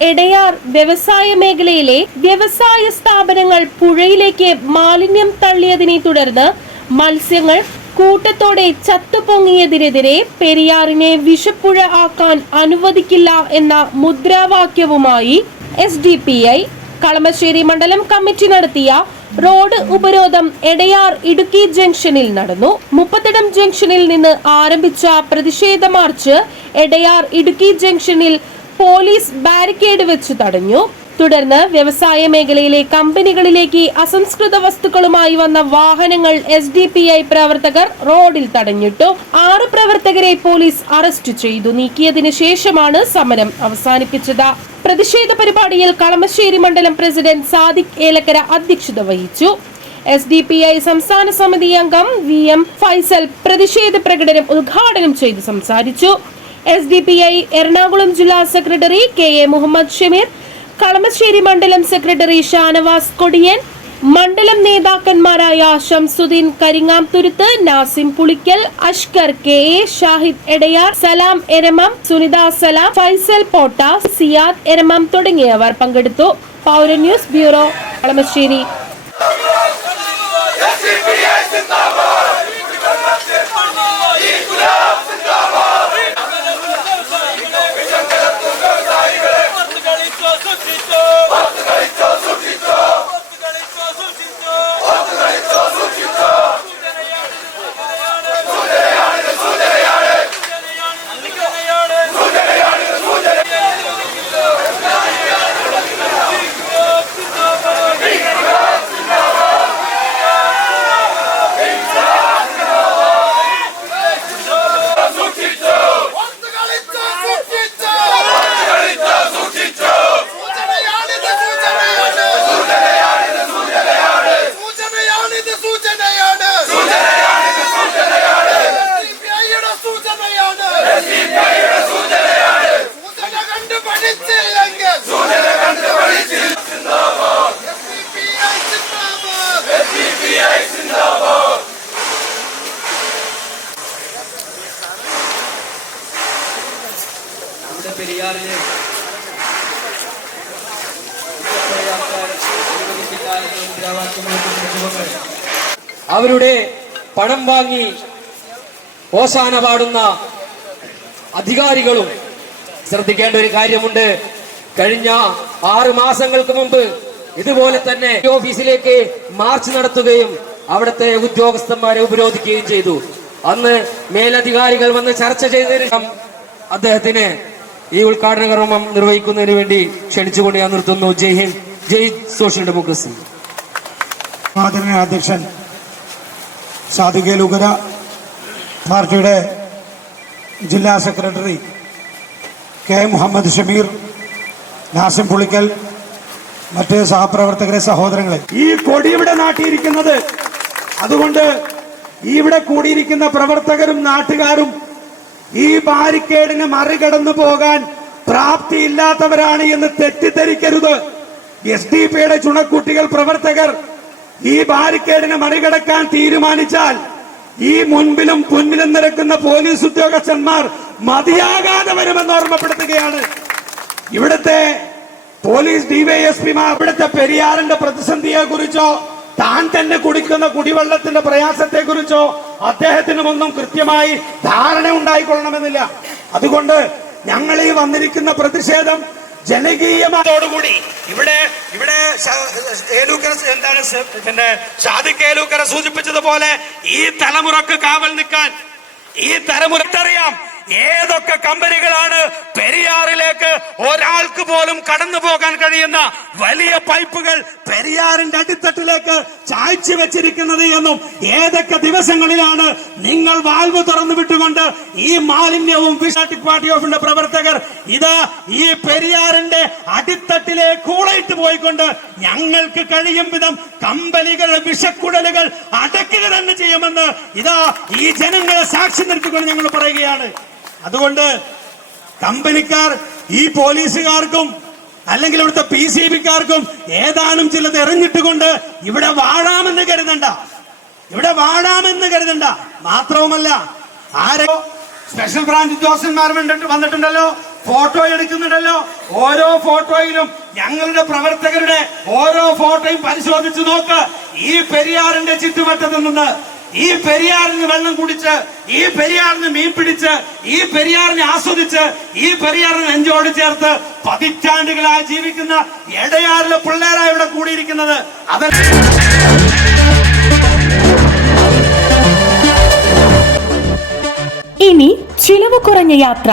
എടയാർ വ്യവസായ മേഖലയിലെ വ്യവസായ സ്ഥാപനങ്ങൾ പുഴയിലേക്ക് മാലിന്യം തള്ളിയതിനെ തുടർന്ന് മത്സ്യങ്ങൾ കൂട്ടത്തോടെ ചത്തുപൊങ്ങിയതിനെതിരെ പെരിയാറിനെ വിഷപ്പുഴ ആക്കാൻ അനുവദിക്കില്ല എന്ന മുദ്രാവാക്യവുമായി S D P I Kalamassery മണ്ഡലം കമ്മിറ്റി നടത്തിയ റോഡ് ഉപരോധം എടയാർ ഇടുക്കി ജംഗ്ഷനിൽ നടന്നു. മുപ്പത്തിടം ജംഗ്ഷനിൽ നിന്ന് ആരംഭിച്ച പ്രതിഷേധ മാർച്ച് എടയാർ ഇടുക്കി ജംഗ്ഷനിൽ പോലീസ് ബാരിക്കേഡ് വെച്ച് തടഞ്ഞു. തുടർന്ന് വ്യവസായ മേഖലയിലെ കമ്പനികളിലേക്ക് അസംസ്കൃത വസ്തുക്കളുമായി വന്ന വാഹനങ്ങൾ എസ് ഡി പി ഐ പ്രവർത്തകർ റോഡിൽ തടഞ്ഞിട്ടു. ആറ് പ്രവർത്തകരെ പോലീസ് അറസ്റ്റ് ചെയ്തു. നീക്കിയതിനു ശേഷമാണ് സമരം അവസാനിപ്പിച്ചത്. പ്രതിഷേധ പരിപാടിയിൽ കളമശ്ശേരി മണ്ഡലം പ്രസിഡന്റ് സാദിഖ് ഏലക്കര അധ്യക്ഷത വഹിച്ചു. എസ് ഡി പി ഐ സംസ്ഥാന സമിതി അംഗം വി എം ഫൈസൽ പ്രതിഷേധ പ്രകടനം ഉദ്ഘാടനം ചെയ്തു സംസാരിച്ചു. S D P I Ernakulam ജില്ലാ secretary K A Muhammad Shameer Kalamassery മണ്ഡലം സെക്രട്ടറി ഷാനവാസ് കൊടിയൻ മണ്ഡലം നേതാക്കന്മാരായ ഷംസുദ്ദീൻ കരിങ്ങാംതുരുത്ത് നാസിം പുളിക്കൽ അഷ്കർ കെ എ ഷാഹിദ് എടയാർ സലാം എരമം സുനിത സലാം ഫൈസൽ പോട്ട സിയാദ് എരമം തുടങ്ങിയവർ പങ്കെടുത്തു. Paura news bureau Kalamassery. Papito! അവരുടെ പണം വാങ്ങി ഓശാന പാടുന്ന അധികാരികളും ശ്രദ്ധിക്കേണ്ട ഒരു കാര്യമുണ്ട്. കഴിഞ്ഞ ആറു മാസങ്ങൾക്ക് മുമ്പ് ഇതുപോലെ തന്നെ ഓഫീസിലേക്ക് മാർച്ച് നടത്തുകയും അവിടുത്തെ ഉദ്യോഗസ്ഥന്മാരെ ഉപരോധിക്കുകയും ചെയ്തു. അന്ന് മേലധികാരികൾ വന്ന് ചർച്ച ചെയ്തതിന് അദ്ദേഹത്തിന് ഈ ഉദ്ഘാടന കർമ്മം നിർവഹിക്കുന്നതിന് വേണ്ടി ക്ഷണിച്ചുകൊണ്ട് ഞാൻ നിർത്തുന്നു. ജയ് ഹിന്ദ്. ജയ് സോഷ്യൽ ഡെമോക്രസി. ആദരണീയ അധ്യക്ഷൻ സാദിഖ ലുഗര പാർട്ടിയുടെ ജില്ലാ സെക്രട്ടറി കെ മുഹമ്മദ് ഷമീർ നാസിം പുളിക്കൽ മറ്റ് സഹപ്രവർത്തകരെ സഹോദരങ്ങളെ. ഈ കൊടി ഇവിടെ നാട്ടിയിരിക്കുന്നത്. അതുകൊണ്ട് ഇവിടെ കൂടിയിരിക്കുന്ന പ്രവർത്തകരും നാട്ടുകാരും ഈ ബാരിക്കേഡിനെ മറികടന്നു പോകാൻ പ്രാപ്തിയില്ലാത്തവരാണ് എന്ന് തെറ്റിദ്ധരിക്കരുത്. എസ് ഡി പിയുടെ ചുണക്കുട്ടികൾ പ്രവർത്തകർ ഈ ബാരിക്കേഡിനെ മറികടക്കാൻ തീരുമാനിച്ചാൽ ഈ മുൻപിലും പിന്നിലും നിരക്കുന്ന പോലീസ് ഉദ്യോഗസ്ഥന്മാർ മതിയാകാതെ വരുമെന്ന് ഓർമ്മപ്പെടുത്തുകയാണ്. ഇവിടുത്തെ പോലീസ് ഡിവൈഎസ്പിമാർ ഇവിടുത്തെ പെരിയാറിന്റെ പ്രതിസന്ധിയെ കുറിച്ചോ താൻ തന്നെ കുടിക്കുന്ന കുടിവെള്ളത്തിന്റെ പ്രയാസത്തെ കുറിച്ചോ അദ്ദേഹത്തിനുമൊന്നും കൃത്യമായി ധാരണ ഉണ്ടായിക്കൊള്ളണമെന്നില്ല. അതുകൊണ്ട് ഞങ്ങൾ ഈ വന്നിരിക്കുന്ന പ്രതിഷേധം ജനകീയമാതോടുകൂടി ഇവിടെ ഇവിടെ എന്താണ് പിന്നെ ഷാദിഖ് ഏലൂക്കര സൂചിപ്പിച്ചതുപോലെ ഈ തലമുറയ്ക്ക് കാവൽ നിൽക്കാൻ ഈ തലമുറക്കറിയാം ഏതൊക്കെ കമ്പനികളാണ് പെരിയാറിലേക്ക് ഒരാൾക്ക് പോലും കടന്നു പോകാൻ കഴിയുന്ന വലിയ പൈപ്പുകൾ പെരിയാറിന്റെ അടിത്തട്ടിലേക്ക് ചായ്ച്ചു വെച്ചിരിക്കുന്നത് എന്നും ഏതൊക്കെ ദിവസങ്ങളിലാണ് നിങ്ങൾ വാൽവ് തുറന്നു വിട്ടുകൊണ്ട് ഈ മാലിന്യവും പാർട്ടി ഓഫിന്റെ പ്രവർത്തകർ ഇത് ഈ പെരിയാറിന്റെ അടിത്തട്ടിലെ കൂളയിട്ട് പോയിക്കൊണ്ട് ഞങ്ങൾക്ക് കഴിയും വിധം കമ്പനികളുടെ വിഷക്കുടലുകൾ അടക്കുക തന്നെ ചെയ്യുമെന്ന് ഇതാ ഈ ജനങ്ങളെ സാക്ഷി നിർത്തിക്കൊണ്ട് ഞങ്ങൾ പറയുകയാണ്. അതുകൊണ്ട് കമ്പനിക്കാർ ഈ പോലീസുകാർക്കും അല്ലെങ്കിൽ ഇവിടുത്തെ പി സി ബിക്കാർക്കും ഏതാനും ചിലത് എറിഞ്ഞിട്ടുകൊണ്ട് ഇവിടെ വാഴാമെന്ന് കരുതണ്ട. ഇവിടെ വാഴാമെന്ന് കരുതണ്ട. മാത്രവുമല്ല ആരോ സ്പെഷ്യൽ ബ്രാഞ്ച് ഉദ്യോഗസ്ഥന്മാർ വന്നിട്ട് വന്നിട്ടുണ്ടല്ലോ. ഫോട്ടോ എടുക്കുന്നുണ്ടല്ലോ. ഓരോ ഫോട്ടോയിലും ഞങ്ങളുടെ പ്രവർത്തകരുടെ ഓരോ ഫോട്ടോയും പരിശോധിച്ചു നോക്ക്. ഈ പെരിയാറിന്റെ ചുറ്റുവട്ടത്ത് നിന്ന് ഈ പെരിയാറിന് വെള്ളം കുടിച്ച് ഈ പെരിയാറിന് മീൻ പിടിച്ച് ഈ പെരിയാറിനെ ആസ്വദിച്ച് ഈ പെരിയാറിന് നെഞ്ചോട് ചേർത്ത് പതിറ്റാണ്ടുകളായി ജീവിക്കുന്ന എടയാറിലെ പിള്ളേരാണ് ഇവിടെ കൂടിയിരിക്കുന്നത്. അത് ഇനി ചിലവ് കുറഞ്ഞ യാത്ര.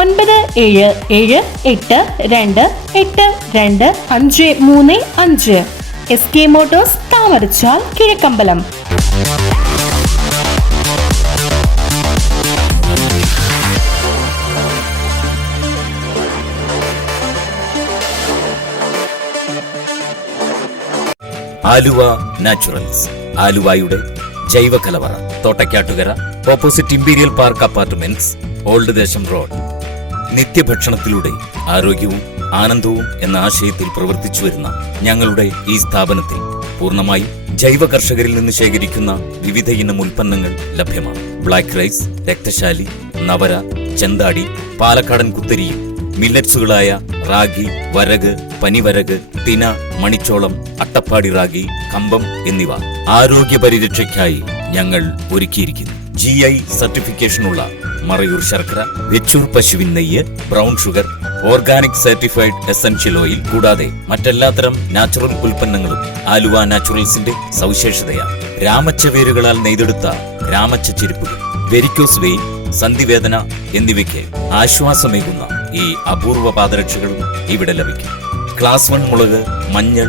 ഒൻപത് ഏഴ് ഏഴ് എട്ട് രണ്ട് എട്ട് രണ്ട് അഞ്ച് മൂന്ന് അഞ്ച്. S K motors Thamarachal Kizhakkambalam. Aluva naturals. ആലുവയുടെ ജൈവ കലവറ Thottakkattukara opposite imperial park apartments old Desam road. നിത്യഭക്ഷണത്തിലൂടെ ആരോഗ്യവും ആനന്ദവും എന്ന ആശയത്തിൽ പ്രവർത്തിച്ചു വരുന്ന ഞങ്ങളുടെ ഈ സ്ഥാപനത്തിൽ പൂർണമായി ജൈവ കർഷകരിൽ നിന്ന് ശേഖരിക്കുന്ന വിവിധ ഇനം ഉൽപ്പന്നങ്ങൾ ലഭ്യമാണ്. ബ്ലാക്ക് റൈസ് രക്തശാലി നവര ചെന്താടി പാലക്കാടൻ കുത്തരിയും മില്ലറ്റ്സുകളായ റാഗി വരക് പനിവരക് തിന മണിച്ചോളം അട്ടപ്പാടി റാഗി കമ്പം എന്നിവ ആരോഗ്യ പരിരക്ഷയ്ക്കായി ഞങ്ങൾ ഒരുക്കിയിരിക്കുന്നു. ജി ഐ സർട്ടിഫിക്കേഷനുള്ള മറയൂർ ശർക്കര വെച്ചൂർ പശുവിൻ നെയ്യ് brown sugar organic certified essential oil കൂടാതെ മറ്റെല്ലാത്തരം നാച്ചുറൽ ഉൽപ്പന്നങ്ങളും ആലുവ നാച്ചുറൽസിന്റെ സവിശേഷതയാണ്. രാമച്ച വേരുകളാൽ നെയ്തെടുത്ത രാമച്ച ചെരുപ്പുകൾ വെരിക്കോസ് വെയിൻ സന്ധിവേദന എന്നിവയ്ക്ക് ആശ്വാസമേകുന്ന ഈ അപൂർവ പാദരക്ഷകളും ഇവിടെ ലഭിക്കും. ക്ലാസ് വൺ മുളക് മഞ്ഞൾ